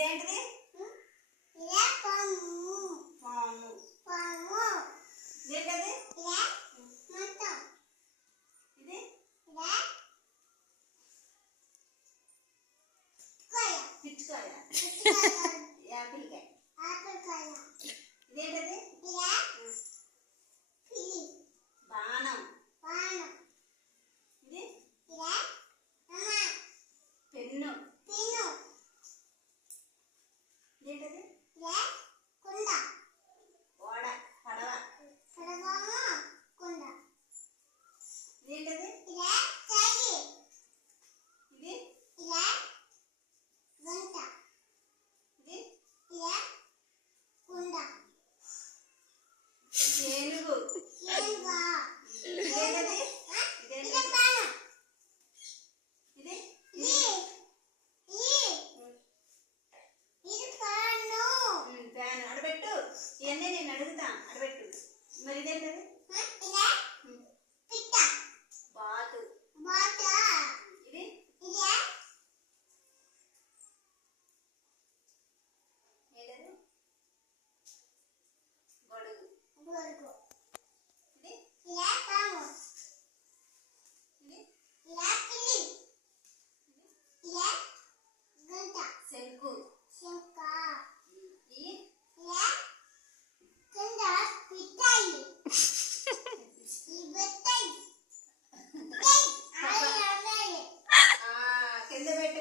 ఇదేంటిది ఇలా పాము పాము పాము ఇదేంటది ఇలా మంట ఇది ఇలా పిచ్చుకాయ పిచ్చుకాయ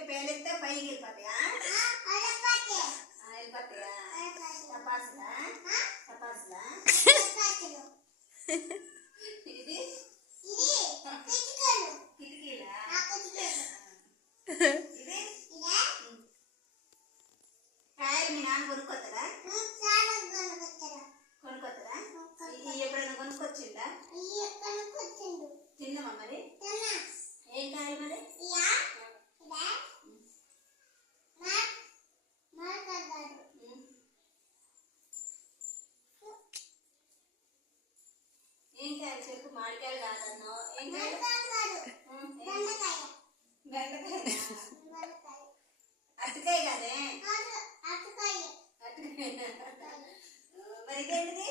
ಬೆಳಿಗ್ಗೆ ಫೈಗೆ ಇಲ್ಪತ್ತೆಯಾ ಇಲ್ಪತ್ತೆಯಾ ತಪಾಸ್ಲ ತಪಾಸ್ಲ మాడికాయలు కాదన్నావు. బెండకాయ అటుకాయ కాదే. అటుకాయ మరి ఇదేంటిది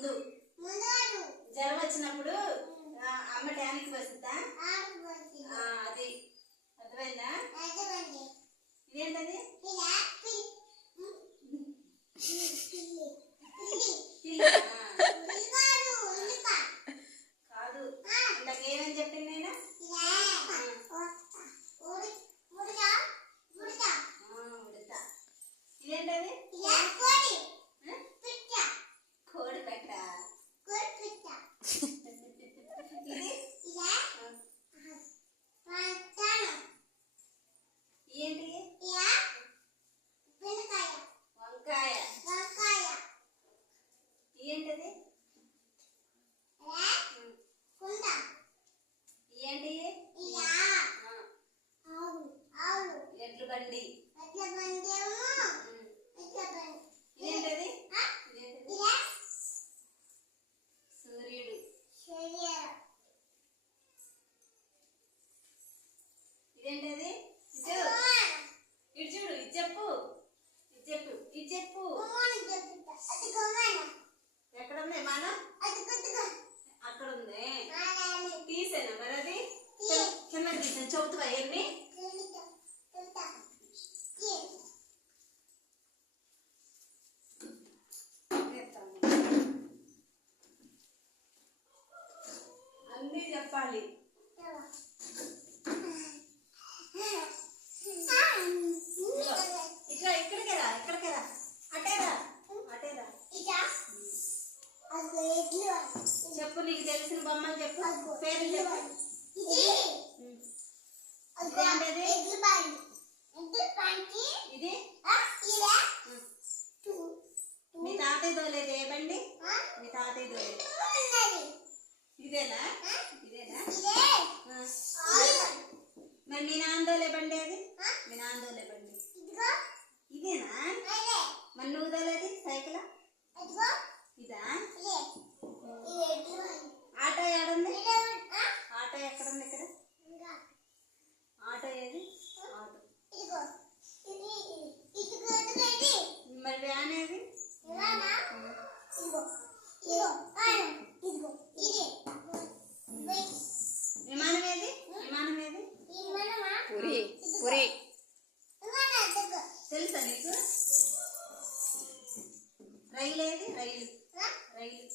ముందు. జ్వరం వచ్చినప్పుడు అమ్మ ట్యానికి వస్తుందా అది. అర్థమైందా? ఇదేంటది? చదువుతావా? ఎన్ని అన్నీ చెప్పాలి. ఇక్కడ ఇక్కడికి రా ఇక్కడికి రా. అటేరా అటేరా చెప్పు నీకు తెలిసిన బొమ్మలు చెప్పు పేరు చెప్పు. ఇది? మీ తాతయ్య దోలేదు ఏ మీ తాతయ్య దోలేదు. ఇదేనా? ఇదేనా? మరి మీ నాన్న దోలే అది? మీ నాన్న దోలే విమానం ఏది? విమానం ఏది? పురి. పురి. తెలుసా నీకు? రైలు ఏది? రైలు. రైలు.